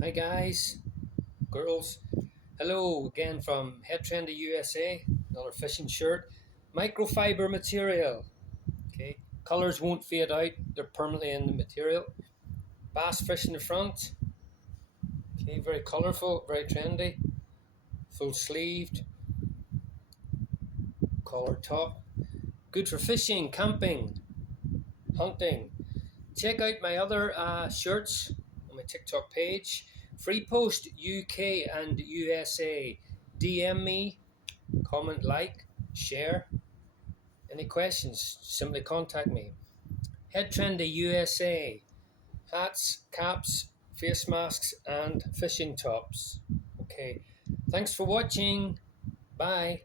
Hi guys, girls. Hello again from Head Trendy USA. Another fishing shirt. Microfiber material. Okay. Colors won't fade out. They're permanently in the material. Bass fish in the front. Okay, very colourful, very trendy. Full sleeved. Collar top. Good for fishing, camping, hunting. Check out my other shirts on my TikTok page. Free post UK and USA. DM me, comment, like, share. Any questions? Simply contact me. Head Trendy USA. Hats, caps, face masks, and fishing tops. Okay. Thanks for watching. Bye.